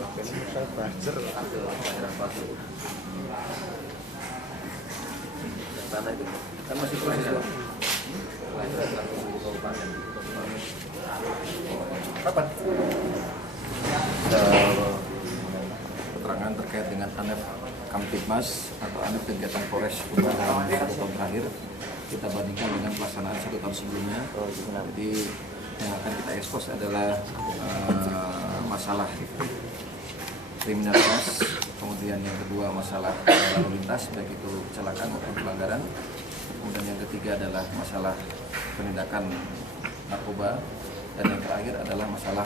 Saya belajar ke daerah Batu. Yang tanah itu kan masih proses ya. Kapan? Keterangan terkait dengan ANEF Kamtibmas atau ANEF kegiatan Polres Sumbar dalam 1 tahun terakhir kita bandingkan dengan pelaksanaan 1 tahun sebelumnya. Jadi yang akan kita ekspos adalah masalah kriminalitas, kemudian yang kedua masalah lalu lintas, baik itu kecelakaan maupun pelanggaran, kemudian yang ketiga adalah masalah penindakan narkoba, dan yang terakhir adalah masalah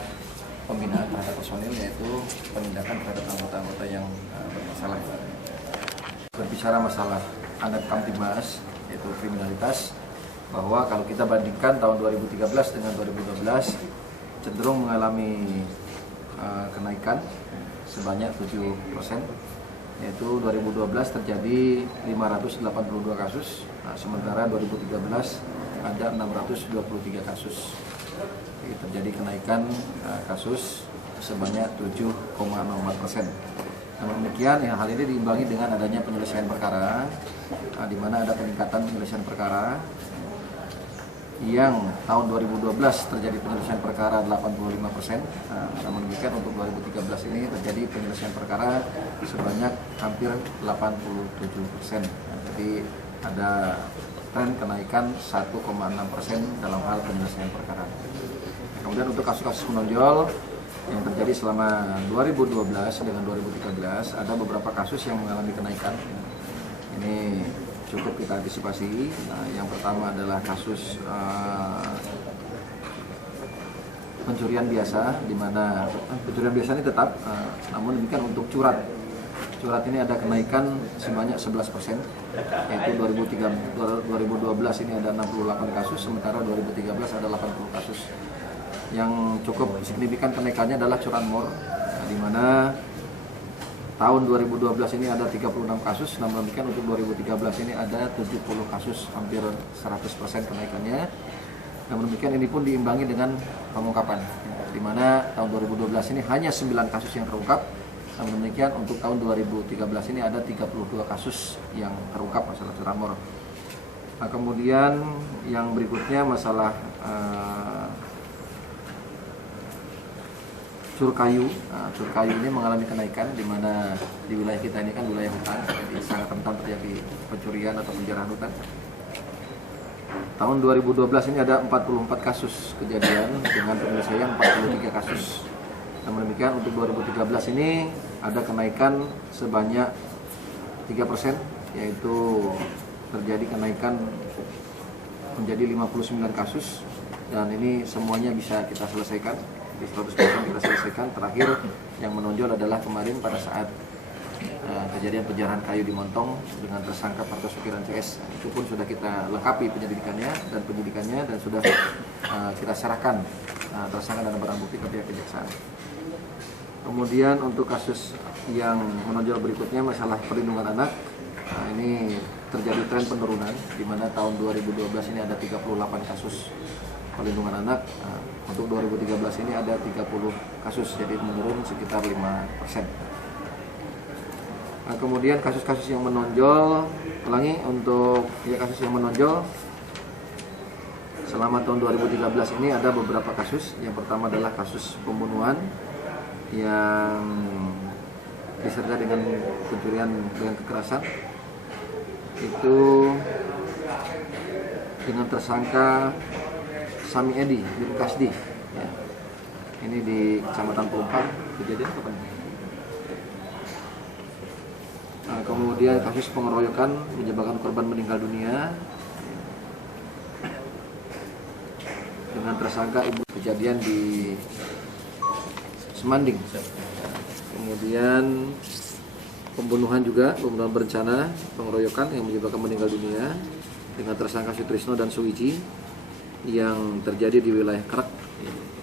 pembinaan terhadap personil, yaitu penindakan terhadap anggota-anggota yang bermasalah. Berbicara masalah ANEF Kamtibmas, yaitu kriminalitas, bahwa kalau kita bandingkan tahun 2013 dengan 2012 cenderung mengalami kenaikan sebanyak 7%, yaitu 2012 terjadi 582 kasus, sementara 2013 ada 623 kasus. Jadi terjadi kenaikan kasus sebanyak 7,04%. Namun demikian, hal ini diimbangi dengan adanya penyelesaian perkara, di mana ada peningkatan penyelesaian perkara yang tahun 2012 terjadi penyelesaian perkara 85%. Namun demikian untuk 2013 ini terjadi penyelesaian perkara sebanyak hampir 87%. Jadi ada tren kenaikan 1,6% dalam hal penyelesaian perkara. Kemudian untuk kasus-kasus menonjol yang terjadi selama 2012 dengan 2013 ada beberapa kasus yang mengalami kenaikan. Ini cukup kita antisipasi. Yang pertama adalah kasus pencurian biasa, di mana pencurian biasa ini tetap, namun demikian untuk curat ini ada kenaikan sebanyak 11%, yaitu 2012 ini ada 68 kasus, sementara 2013 ada 80 kasus. Yang cukup signifikan kenaikannya adalah curanmor, di mana tahun 2012 ini ada 36 kasus, namun demikian untuk 2013 ini ada 70 kasus, hampir 100% kenaikannya. Namun demikian ini pun diimbangi dengan pengungkapan, di mana tahun 2012 ini hanya 9 kasus yang terungkap. Namun demikian untuk tahun 2013 ini ada 32 kasus yang terungkap masalah curanmor. Kemudian yang berikutnya masalah cur kayu ini mengalami kenaikan, di mana di wilayah kita ini kan wilayah hutan, jadi sangat rentan terjadi pencurian atau penjarahan hutan. Tahun 2012 ini ada 44 kasus kejadian dengan penyelesaian 43 kasus. Namun demikian untuk 2013 ini ada kenaikan sebanyak 3%, yaitu terjadi kenaikan menjadi 59 kasus, dan ini semuanya bisa kita selesaikan. Di 100% kita selesaikan. Terakhir yang menonjol adalah kemarin pada saat kejadian penjarahan kayu di Montong dengan tersangka Parto Sukiran CS. Itu pun sudah kita lengkapi penyidikannya dan sudah kita serahkan tersangka dan barang bukti ke pihak kejaksaan. Kemudian untuk kasus yang menonjol berikutnya masalah perlindungan anak. Ini terjadi tren penurunan, di mana tahun 2012 ini ada 38 kasus perlindungan anak. Untuk 2013 ini ada 30 kasus, jadi menurun sekitar 5%. Kemudian kasus-kasus yang menonjol, kasus yang menonjol selama tahun 2013 ini ada beberapa kasus. Yang pertama adalah kasus pembunuhan yang disertai dengan pencurian dengan kekerasan. Itu dengan tersangka Sami Edi bin Kasdi, ya. Ini di Kecamatan Pelumpang. Kejadian kapan? Kemudian kasus pengeroyokan menyebabkan korban meninggal dunia dengan tersangka ibu, kejadian di Semanding. Kemudian pembunuhan berencana, pengeroyokan yang menyebabkan meninggal dunia dengan tersangka Sutrisno dan Suwiji yang terjadi di wilayah Kerak,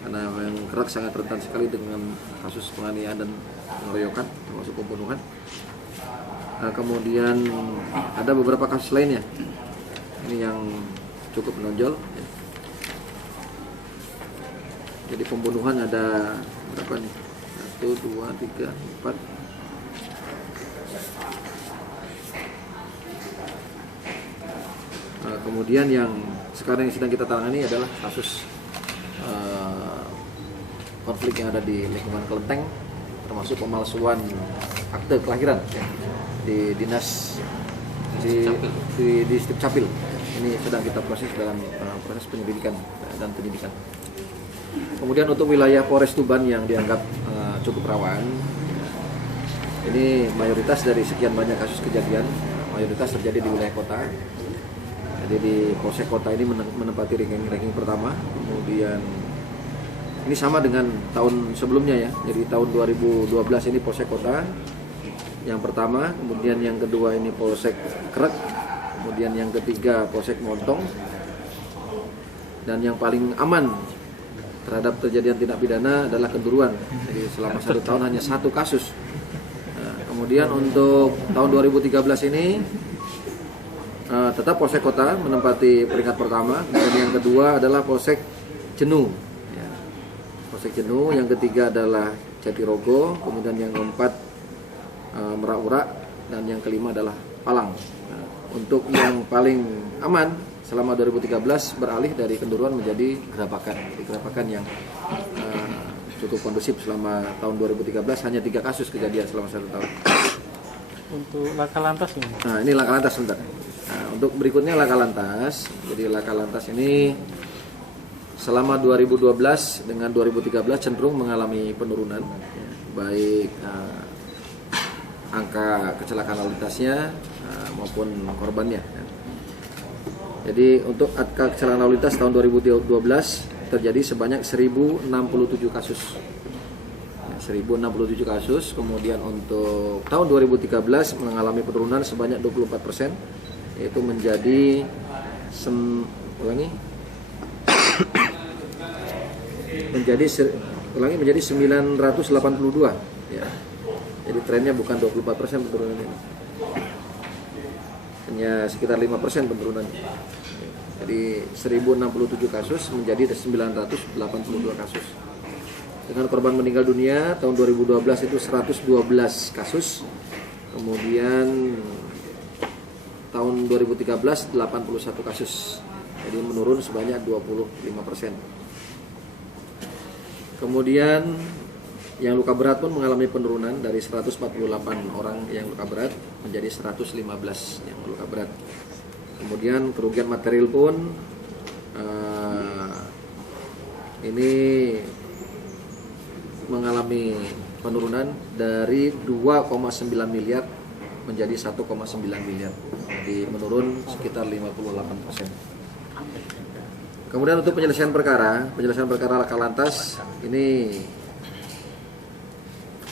karena yang Kerak sangat rentan sekali dengan kasus penganiayaan dan pengeroyokan termasuk pembunuhan. Kemudian ada beberapa kasus lainnya ini yang cukup menonjol. Jadi pembunuhan ada berapa nih? 1, 2, 3, 4. Kemudian yang sekarang yang sedang kita tangani adalah kasus konflik yang ada di lingkungan Kelenteng, termasuk pemalsuan akte kelahiran ya, di dinas di Sdukcapil. Ini sedang kita proses dalam proses penyelidikan dan penyidikan. Kemudian untuk wilayah Polres Tuban yang dianggap cukup rawan, ini mayoritas dari sekian banyak kasus kejadian, mayoritas terjadi di wilayah kota. Jadi di Polsek Kota ini menempati ranking pertama. Kemudian ini sama dengan tahun sebelumnya ya. Jadi tahun 2012 ini Polsek Kota yang pertama, kemudian yang kedua ini Polsek Krek, kemudian yang ketiga Polsek Montong, dan yang paling aman terhadap kejadian tindak pidana adalah Kenduruan. Jadi selama 1 tahun hanya 1 kasus. Nah, kemudian untuk tahun 2013 ini tetap Polsek Kota menempati peringkat pertama, kemudian yang kedua adalah Polsek Jenuh, ya. Polsek Jenuh, yang ketiga adalah Jatirogo, kemudian yang keempat Merak-Urak, dan yang kelima adalah Palang. Nah, untuk yang paling aman selama 2013 beralih dari Kenduruan menjadi Gerabakan. Jadi Gerabakan yang cukup kondusif selama tahun 2013, hanya 3 kasus kejadian selama 1 tahun. Untuk laka lantas ini? Nah, ini laka lantas sebentar. Nah, untuk berikutnya laka lantas. Jadi laka lantas ini selama 2012 dengan 2013 cenderung mengalami penurunan, ya, baik angka kecelakaan lalu lintasnya maupun korbannya. Ya. Jadi untuk angka kecelakaan lalu lintas tahun 2012 terjadi sebanyak 1067 kasus. 1067 kasus, kemudian untuk tahun 2013 mengalami penurunan sebanyak 24%, yaitu menjadi menjadi 982 ya. Jadi trennya bukan 24% penurunannya, hanya sekitar 5% penurunan. Jadi 1067 kasus menjadi 982 kasus. Dengan korban meninggal dunia tahun 2012 itu 112 kasus. Kemudian tahun 2013 81 kasus. Jadi menurun sebanyak 25%. Kemudian yang luka berat pun mengalami penurunan dari 148 orang yang luka berat menjadi 115 yang luka berat. Kemudian kerugian material pun ini mengalami penurunan dari 2,9 miliar menjadi 1,9 miliar. Jadi menurun sekitar 58%. Kemudian untuk penyelesaian perkara laka lantas ini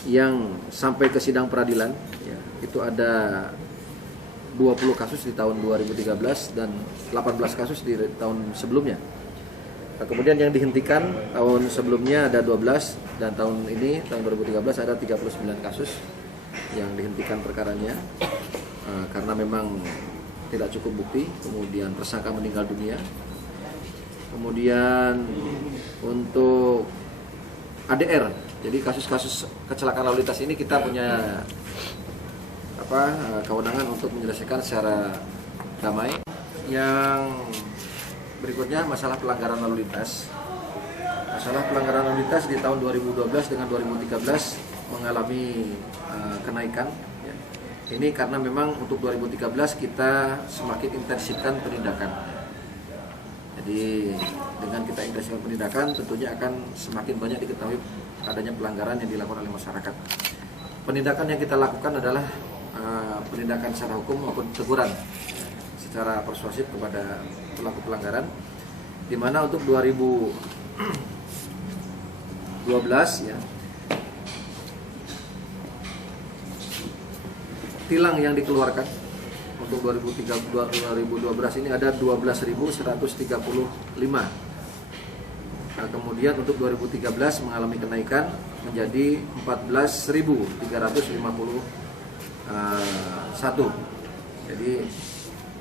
yang sampai ke sidang peradilan ya, itu ada 20 kasus di tahun 2013 dan 18 kasus di tahun sebelumnya. Nah, kemudian yang dihentikan tahun sebelumnya ada 12 dan tahun ini tahun 2013 ada 39 kasus yang dihentikan perkaranya karena memang tidak cukup bukti, kemudian tersangka meninggal dunia. Kemudian untuk ADR, jadi kasus-kasus kecelakaan lalu lintas ini kita punya kewenangan untuk menyelesaikan secara damai. Yang berikutnya masalah pelanggaran lalu lintas. Masalah pelanggaran lalu lintas di tahun 2012 dengan 2013 mengalami kenaikan. Ya. Ini karena memang untuk 2013 kita semakin intensifkan penindakan. Jadi dengan kita intensifkan penindakan tentunya akan semakin banyak diketahui adanya pelanggaran yang dilakukan oleh masyarakat. Penindakan yang kita lakukan adalah penindakan secara hukum maupun teguran secara persuasif kepada pelaku pelanggaran, di mana untuk 2012 ya, tilang yang dikeluarkan untuk 2012 ini ada 12.135. Nah, kemudian untuk 2013 mengalami kenaikan menjadi 14.351. Jadi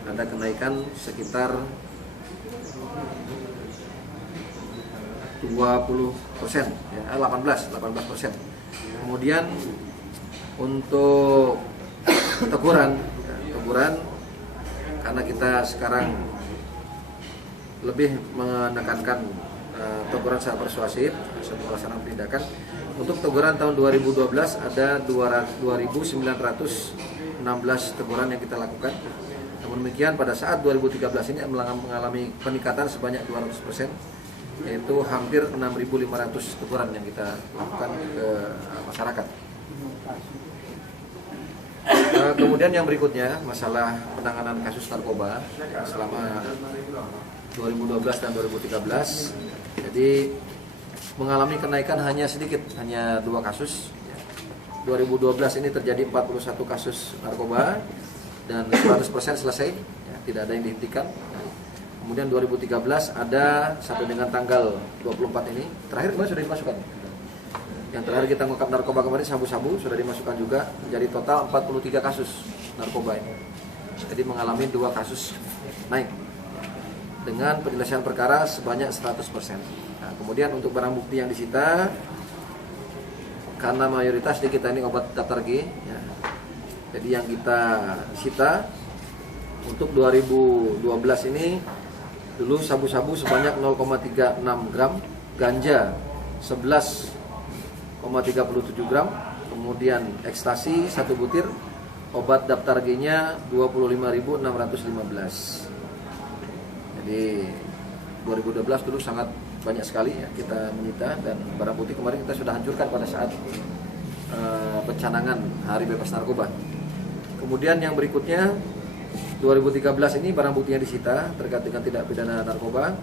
ada kenaikan sekitar 20%, ya, 18%. Kemudian untuk teguran karena kita sekarang lebih menekankan teguran secara persuasif sebelum pelaksanaan penindakan. Untuk teguran tahun 2012 ada 2.916 teguran yang kita lakukan. Namun demikian pada saat 2013 ini mengalami peningkatan sebanyak 200%, yaitu hampir 6.500 teguran yang kita lakukan ke masyarakat. Kemudian yang berikutnya masalah penanganan kasus narkoba selama 2012 dan 2013. Jadi mengalami kenaikan hanya sedikit, hanya 2 kasus. 2012 ini terjadi 41 kasus narkoba dan 100% selesai, ya, tidak ada yang dihentikan. Kemudian 2013 ada sampai dengan tanggal 24 ini, terakhir kemarin sudah dimasukkan. Yang terakhir kita mengungkap narkoba kemarin sabu-sabu sudah dimasukkan juga, jadi total 43 kasus narkoba ini. Jadi mengalami 2 kasus naik dengan penyelesaian perkara sebanyak 100%. Nah, kemudian untuk barang bukti yang disita, karena mayoritas di kita ini obat daftar G, ya, jadi yang kita sita untuk 2012 ini dulu sabu-sabu sebanyak 0,36 gram, ganja 11,37 gram, kemudian ekstasi 1 butir, obat daftar G-nya 25.615. Jadi 2012 dulu sangat banyak sekali ya kita menyita, dan barang bukti kemarin kita sudah hancurkan pada saat pencanangan Hari Bebas Narkoba. Kemudian yang berikutnya 2013 ini barang bukti yang disita terkait dengan tindak pidana narkoba,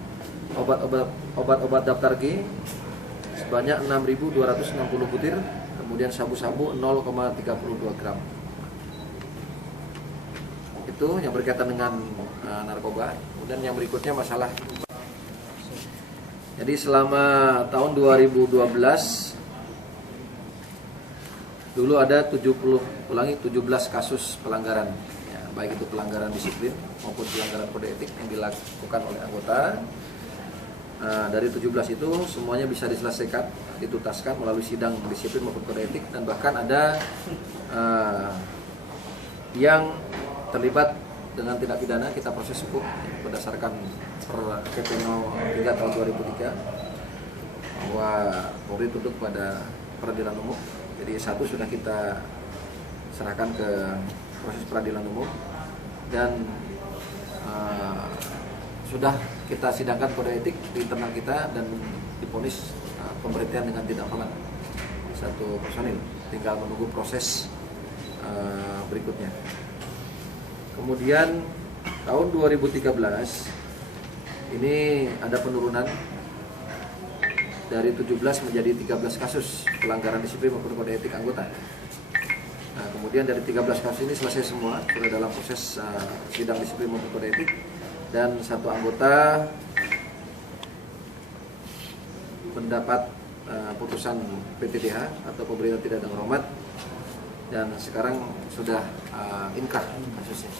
obat-obat daftar G sebanyak 6.260 butir, kemudian sabu-sabu 0,32 gram. Itu yang berkaitan dengan narkoba. Kemudian yang berikutnya masalah. Jadi selama tahun 2012 dulu ada 17 kasus pelanggaran, ya, baik itu pelanggaran disiplin maupun pelanggaran kode etik yang dilakukan oleh anggota. Dari 17 itu semuanya bisa diselesaikan, dituntaskan melalui sidang disiplin maupun kode etik, dan bahkan ada yang terlibat dengan tindak pidana kita proses hukum berdasarkan PP 03 tahun 2003 bahwa Polri tunduk pada peradilan umum. Jadi satu sudah kita serahkan ke proses peradilan umum dan sudah kita sidangkan kode etik di internal kita dan divonis pemberhentian dengan tidak hormat 1 personil. Tinggal menunggu proses berikutnya. Kemudian tahun 2013 ini ada penurunan dari 17 menjadi 13 kasus pelanggaran disiplin maupun kode etik anggota. Nah, kemudian dari 13 kasus ini selesai semua, sudah dalam proses sidang disiplin maupun kode etik, dan 1 anggota mendapat putusan PTDH atau pemberian tidak dengan hormat, dan sekarang sudah inkrah kasusnya.